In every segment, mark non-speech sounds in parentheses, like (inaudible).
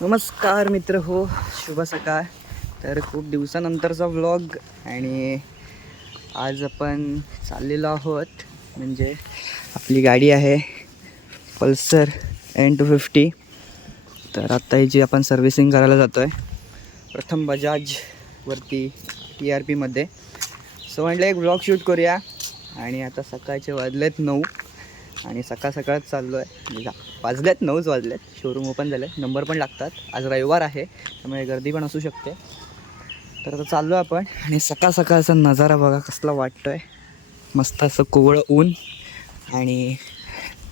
नमस्कार मित्र हो शुभ सकाळ. तर खूप दिवसानंतरचा व्लॉग आणि आज आपण चाललेलो आहोत म्हणजे आपली गाडी आहे पल्सर एन टू फिफ्टी तर आत्ता जी आपण सर्व्हिसिंग करायला जातो आहे प्रथम बजाजवरती टी आर पीमध्ये सो म्हटलं एक व्लॉग शूट करूया. आणि आता सकाळचे वाजलेत नऊ आणि सकाळ सकाळच चाललो आहे वाजल्यात नऊच वाजल्यात शोरूम ओपन झालं आहे नंबर पण लागतात. आज रविवार आहे त्यामुळे गर्दी पण असू शकते. तर आता चाललो आहे आपण. आणि सकाळ सकाळचा नजारा बघा कसला वाटतो आहे मस्त असं कोवळं ऊन. आणि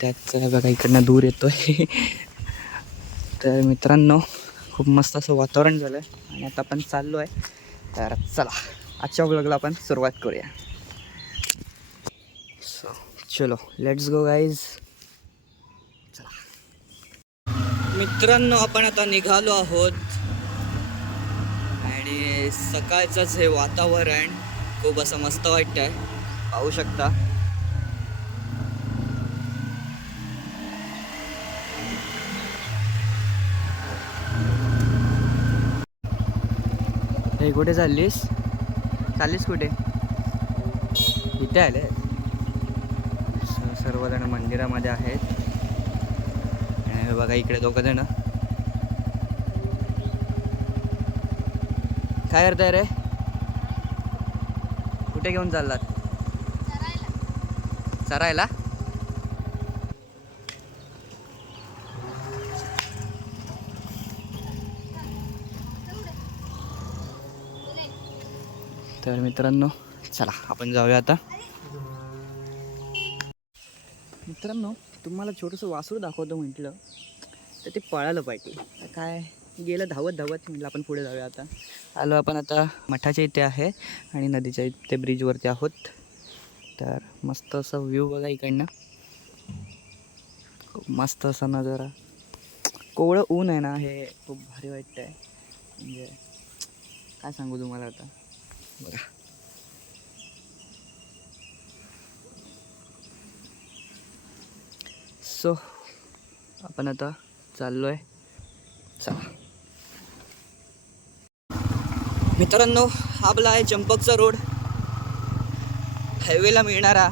त्यात बघा इकडनं दूर येतो आहे (laughs) तर मित्रांनो खूप मस्त असं वातावरण झालं आहे आणि आता आपण चाललो आहे तर चला आजच्या व्लॉगला आपण सुरुवात करूया. सो चलो लेट्स गो गाईज चला मित्रांनो आपण आता निघालो आहोत. आणि सकाळचंच हे वातावरण खूप असं मस्त वाटतं आहे पाहू शकता. हे कुठे चाललीस? चाललीस कुठे? इथे आले? सर्वजण मंदिरामध्ये आहेत. बघा इकडे दोघं जण. काय करताय रे? कुठे घेऊन चाललात? चरायला. तर मित्रांनो चला आपण जाऊया आता. मित्रांनो तुम्हाला छोटंसं वासरू दाखवतो म्हटलं तर ते पळालं पाहिजे काय गेलं धावत धावत म्हटलं आपण पुढे जाऊया आता. आलो आपण आता मठाच्या इथे आहे आणि नदीच्या इथे ब्रिजवरती आहोत. तर मस्त असा व्ह्यू बघा इकडनं. खूप मस्त असा नजारा. कोवळं ऊन आहे ना हे खूप भारी वाटतं आहे म्हणजे काय सांगू तुम्हाला आता? बघा. सो आपण आता चाललो आहे चला. मित्रांनो हा आपला आहे चंपकचा रोड. हायवेला मिळणारा.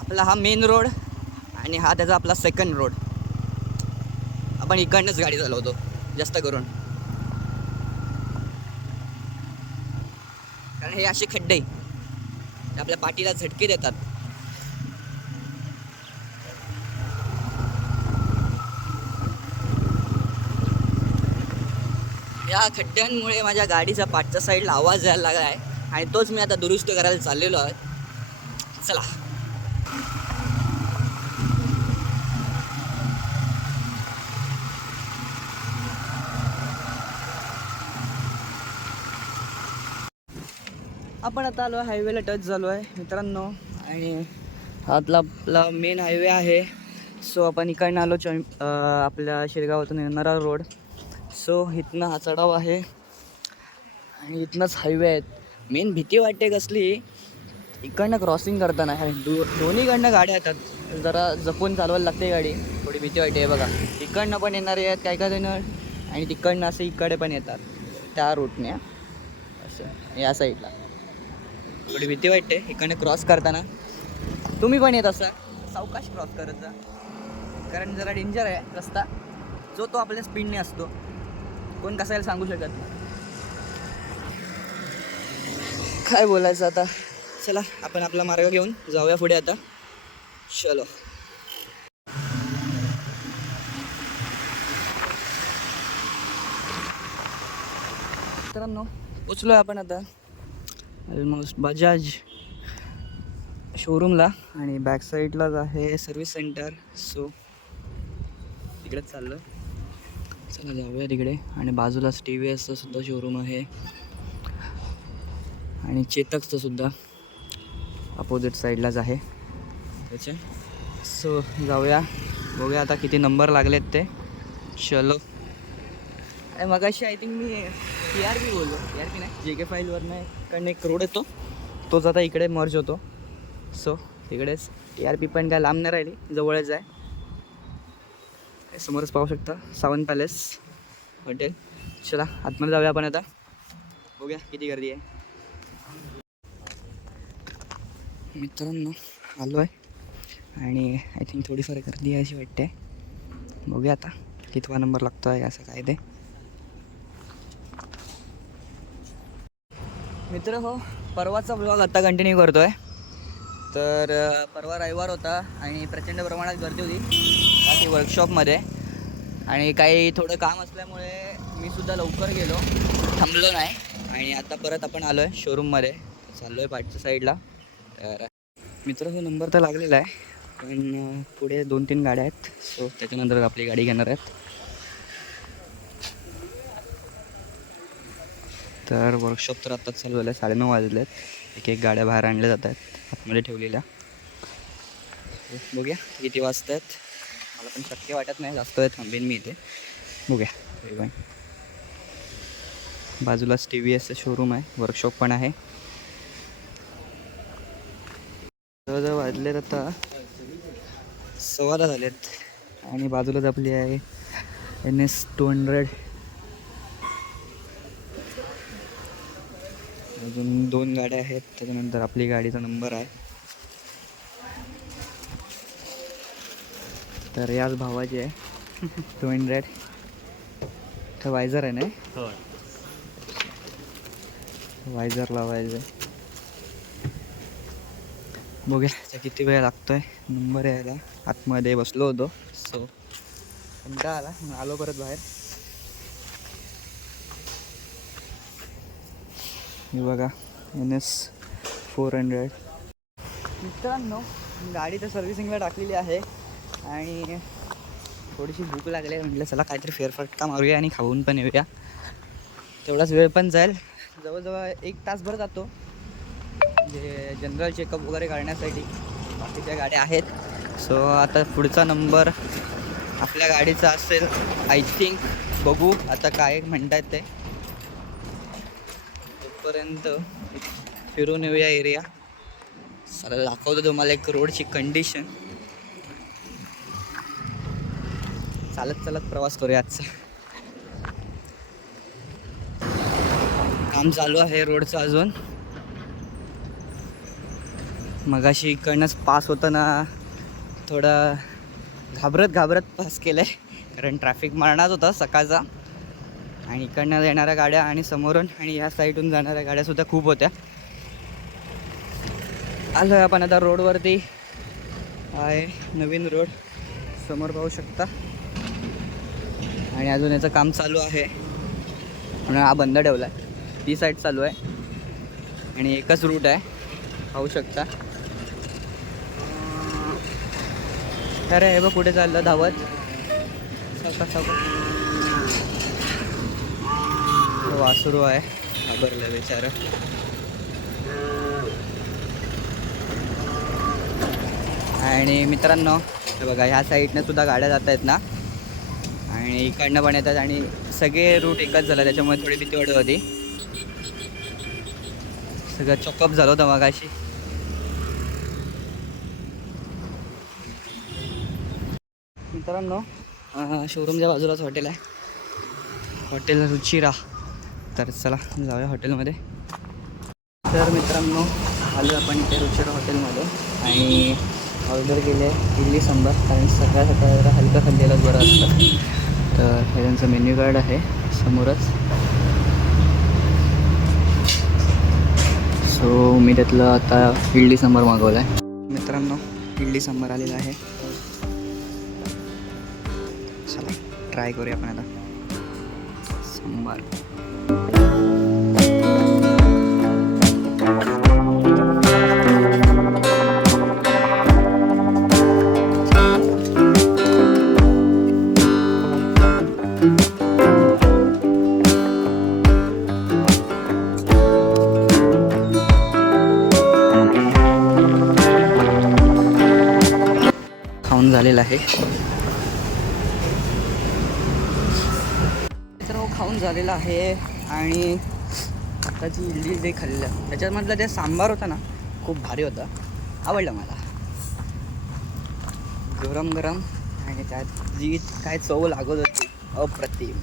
आपला हा मेन रोड आणि हा त्याचा आपला सेकंड रोड आपण इकडनंच गाडी चालवतो जास्त करून. कारण हे असे खड्डे. ते आपल्या पाठीला झटके देतात. या खड्ड्यांमुळे माझ्या गाडीचा पाठच्या साईडला आवाज यायला लागला आहे आणि तोच मी आता दुरुस्त करायला चाललेलो आहे. चला. आपण आता आलो हायवेला टच झालो आहे मित्रांनो. आणि आतला आपला मेन हायवे आहे. सो आपण इकडनं आलो च आपल्या शिरगावातून येणारा रोड सो इथनं हा चढाव आहे. आणि इथनंच हायवे आहेत. मेन भीती वाटते कसली इकडनं क्रॉसिंग करताना. आहे दो दोन्हीकडनं गाड्या येतात. जरा जपून चालवायला लागते गाडी. थोडी भीती वाटते बघा. इकडनं पण येणारे आहेत काय काय देणार आणि तिकडनं असं इकडे पण येतात. त्या रूटने असं या साईडला थोडी भीती वाटते. इकडे क्रॉस करताना. तुम्ही पण येत असा सावकाश क्रॉस करत जा. कारण जरा डेंजर आहे. रस्ता जो तो आपल्या स्पीडने असतो. कोण कसायला सांगू शकत नाही. काय बोलायचं आता? चला आपण आपला मार्ग घेऊन जाऊया पुढे आता. चलो. मित्रांनो पोचलो आपण आता. ऑलमोस्ट बजाज शोरूमला आणि बॅक साईडलाच आहे सर्व्हिस सेंटर सो तिकडेच चाललं चला जाऊया तिकडे. आणि बाजूलाच टी व्ही एसचं सुद्धा शोरूम आहे. आणि चेतकचं सुद्धा अपोजिट साईडलाच आहे. त्याचे सो जाऊया. बघूया आता किती नंबर लागलेत ते. चलो अरे मगाशी आय थिंक मी टी आर पी बोललो. टी आर पी नाही. जे के फाईलवरनं कारण एक रोड येतो. तोच आता इकडे मर्ज होतो. सो तिकडेच टी आर पी पण काय लांब नाही राहिली जवळच आहे. समोरच पाहू शकता सावंत पॅलेस हॉटेल चला आतमध्ये जाऊया आपण आता. बघूया किती गर्दी आहे. मित्रांनो आलो आहे. आणि आय थिंक थोडीफार गर्दी आहे अशी वाटते. बघूया आता कितवा नंबर लागतो आहे असं काय ते. मित्र हो. परवाचा ब्लॉग आता कंटिन्यू करतो आहे तर परवा रविवार होता आणि प्रचंड प्रमाणात गर्दी होती. काही वर्कशॉपमध्ये आणि काही थोडं काम असल्यामुळे मी सुद्धा लवकर गेलो. थांबलो नाही. आणि आता परत आपण आलो आहे शोरूममध्ये चाललो आहे पाठच्या साईडला तर मित्र हो नंबर तर लागलेला आहे. पण पुढे दोन तीन गाड्या आहेत. सो त्याच्यानंतर आपली गाडी घेणार आहेत. तर वर्कशॉप तर आत्ताच चालू झालं आहे साडेनऊ वाजले आहेत एक एक गाड्या बाहेर आणल्या जात आहेत आतमध्ये ठेवलेल्या. बघूया किती वाजत आहेत मला पण शक्य वाटत नाही जास्त वेळ थांबेन मी इथे. बघूया. बाजूलाच टी व्ही एसचं शोरूम आहे वर्कशॉप पण आहे. जवळजवळ वाजलेत आता सव्वाला झालेत. आणि बाजूलाच आपली आहे एन एस टू हंड्रेड अजून दोन गाड्या आहेत त्याच्यानंतर आपली गाडीचा नंबर आहे. तर याच भावाची आहे. टू हंड्रेड तर वायझर आहे ना? वायझर लावायचं बघूया किती वेळ लागतोय. नंबर यायला. आतमध्ये बसलो होतो. सो कंटाळा आला आलो परत बाहेर. हे बघा एन एस फोर हंड्रेड. मित्रांनो गाडी तर सर्व्हिसिंगला टाकलेली आहे आणि थोडीशी भूक लागली आहे. म्हटलं चला काहीतरी फेरफटका मारूया आणि खाऊन पण येऊया. तेवढाच वेळ पण जाईल. जवळजवळ एक तासभर जातो. म्हणजे जनरल चेकअप वगैरे करण्यासाठी बाकीच्या गाड्या आहेत. सो आता पुढचा नंबर आपल्या गाडीचा असेल. आय थिंक बघू आता काय म्हणतायत ते. तोपर्यंत फिरून येऊया एरिया. सर दाखवतो तुम्हाला एक रोडची कंडिशन चालत चालत प्रवास करूया आजचा. काम चालू आहे रोडचं अजून. मगाशी इकडनंच पास होताना थोडं घाबरत घाबरत पास केलं आहे कारण ट्रॅफिक मारणाच होता सकाळचा. आणि इकडनं येणाऱ्या गाड्या आणि समोरून आणि ह्या साईडून जाणाऱ्या गाड्यासुद्धा खूप होत्या. आलो आहे आपण आता रोडवरती. आहे नवीन रोड. समोर पाहू शकता. आणि अजून याचं काम चालू आहे. म्हणून हा बंद ठेवला आहे ती साईड चालू आहे. आणि एकच रूट आहे. पाहू शकता. अरे हे बघ कुठे चाललं धावत. सका सका तो वासरू आहे. घाबरलं बिचार. आणि मित्रांनो हे बघा ह्या साईडनं सुद्धा गाड्या जात आहेत ना? आणि इकडनं पण येतात आणि सगळे रूट एकच झाला त्याच्यामुळे थोडी भीती वाटत होती. सगळं चॉकअप झालं होतं मगाशी. मित्रांनो शोरूमच्या बाजूलाच हॉटेल आहे. हॉटेल रुचिरा. तर चला जाऊया हॉटेलमध्ये. तर मित्रांनो आलो आपण इथे रुचिरा हॉटेलमध्ये आणि ऑर्डर केले इडली सांबार कारण सकाळ सकाळ जरा हलकं खाल्लेलंच बरं असतं. तर हे त्यांचं मेन्यू कार्ड आहे समोरच. सो मी त्यातलं आता इडली सांबार मागवलं आहे मित्रांनो इडली सांबार आलेला आहे. चला ट्राय करूया आपण आता. सांबार. झालेलं आहे. तर खाऊन झालेला आहे. आणि आताची इडली जे खाल्लं त्याच्यामधला जे सांबार होता ना खूप भारी होता. आवडलं मला. गरम गरम आणि त्यात जी काय चव लागत होती अप्रतिम.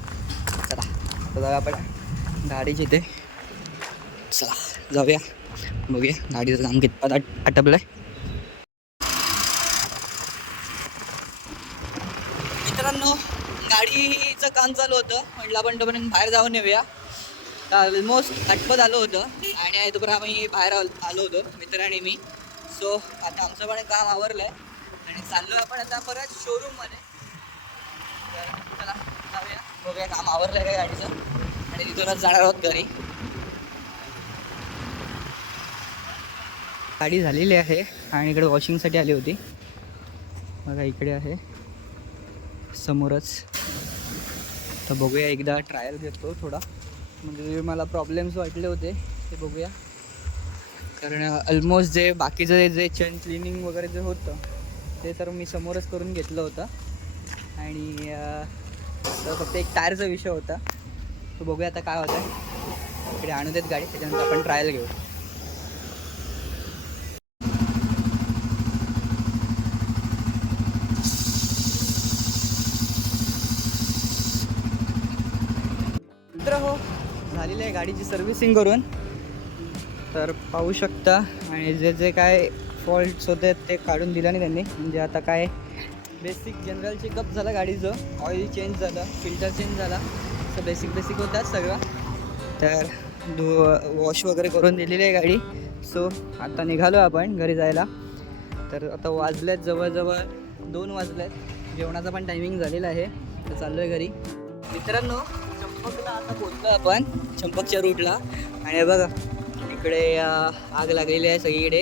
चला आता जाऊया आपण गाडीची इथे चला जाऊया. बघूया गाडीचं काम कितपत आट आटपलं आहे मित्रांनो गाडीचं काम चालू होतं. म्हटलं आपण तोपर्यंत बाहेर जाऊन येऊया. ऑलमोस्ट आठवत आलो होतं. आणि तोपर्यंत आम्ही बाहेर आलो आलो होतो मित्र आणि मी. सो आता आमचं पण काम आवरलं आहे आणि चाललो आपण आता परत शोरूममध्ये तर चला जाऊया. बघूया काम आवरलं आहे का गाडीचं. आणि तिथूनच जाणार आहोत घरी. गाडी झालेली आहे आणि इकडे वॉशिंगसाठी आली होती. बघा इकडे आहे. समोरच. तर बघूया एकदा ट्रायल घेतो थोडा. म्हणजे जे मला प्रॉब्लेम्स वाटले होते ते बघूया. कारण ऑलमोस्ट जे बाकीचं जे- जे चेन क्लिनिंग वगैरे जे होतं ते तर मी समोरच करून घेतलं होतं. आणि फक्त एक टायरचा विषय होता. तो बघूया आता काय होतं इकडे आणू देत गाडी त्याच्यानंतर आपण ट्रायल घेऊ मित्र हो झालेली आहे गाडीची सर्व्हिसिंग करून तर पाहू शकता. आणि जे जे काय फॉल्ट्स होते ते काढून दिलं नाही त्यांनी. म्हणजे आता काय बेसिक जनरल चेकअप झालं गाडीचं. ऑइल चेंज झालं फिल्टर चेंज झाला. असं बेसिक बेसिक होतात सगळं. तर धु वॉश वगैरे करून दिलेली आहे गाडी. सो आता निघालो आपण घरी जायला. तर आता वाजल्यात जवळजवळ दोन वाजल्यात जेवणाचा पण टायमिंग झालेला आहे. तर चाललो आहे घरी. मित्रांनो चंपकला आता आपण चंपकच्या रूटला. आणि बघा इकडे आग लागलेली आहे सगळीकडे.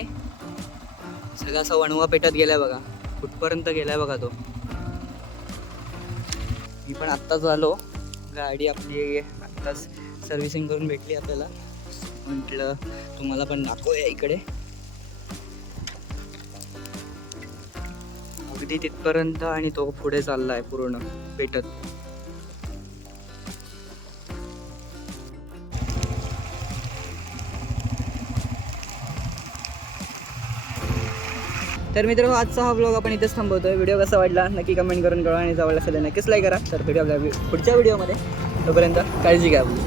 सगळा असा वणवा पेटत गेलाय बघा. कुठपर्यंत गेलाय बघा तो. मी पण आत्ताच आलो. गाडी आपली आत्ताच सर्व्हिसिंग करून भेटली आपल्याला. म्हटलं तुम्हाला पण दाखवूया इकडे. अगदी तिथपर्यंत आणि तो पुढे चाललाय पूर्ण पेटत. तर मित्र आजचा हा ब्लॉग आपण इथेच थांबवतोय. व्हिडिओ कसा वाटला नक्की कमेंट करून कळवा आणि जवळ असेल नक्कीच लाईक करा. तर व्हिडिओ आपल्या पुढच्या व्हिडिओमध्ये तोपर्यंत काळजी घ्या. आपली